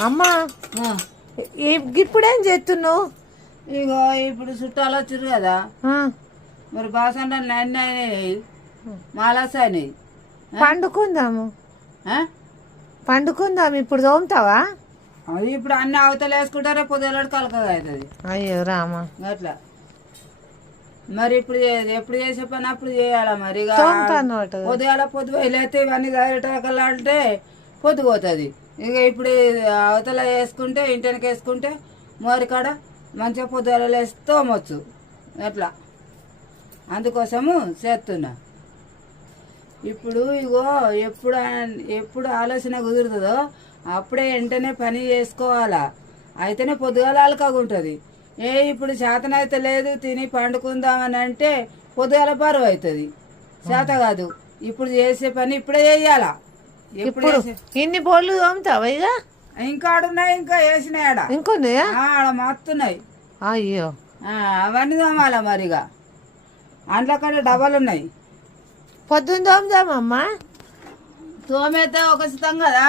అమ్మా ఇప్పుడేం చేస్తున్నావు? ఇగో ఇప్పుడు చుట్టాలు వచ్చారు కదా. మరి బాసండ అన్నీ అయినాయి. మాలాస అయినాయి పండుకుందాము. ఆ? పండుకుందాం ఇప్పుడు తోముతావా? అది ఇప్పుడు అన్ని అవతలు వేసుకుంటారే పొద్దులాడు కలకగా అవుతుంది అయ్యో రామా. అట్లా. మరి ఇప్పుడు ఎప్పుడు చేసే పని అప్పుడు చేయాలా మరి? పొద్దుగాల పొద్దు వెళ్ళైతే ఇవన్నీ చదివేటకల్లా అంటే పొద్దుపోతుంది ఇక ఇప్పుడు అవతల వేసుకుంటే ఇంటికి వేసుకుంటే మోరికాడ మంచిగా పొద్దుగాల వేసి తోమొచ్చు. ఎట్లా అందుకోసము చేస్తున్నా. ఇప్పుడు ఇగో ఎప్పుడు ఎప్పుడు ఆలోచన కుదురుతుందో అప్పుడే వెంటనే పని చేసుకోవాలా. అయితేనే పొద్దుగాల అలకగా ఉంటుంది. ఏ ఇప్పుడు చేతనైతే అయితే లేదు తిని పండుకుందామని అంటే పొద్దుగాల బరువు అవుతుంది. శాత కాదు. ఇప్పుడు చేసే పని ఇప్పుడే చేయాలా? ఇప్పుడు ఇన్ని బోళ్ళు తోముతావా ఇక? ఇంకా ఆడున్నాయి ఇంకా వేసినాయి ఆడ. ఇంకొన్నాయా? ఆడ మస్తున్నాయి అయ్యో. అవన్నీ తోమాలా మరిగా అంట్లో కాడ డబ్బాలు ఉన్నాయి. పొద్దున్న తోముదామమ్మా తోమైతే ఒక సితం కదా?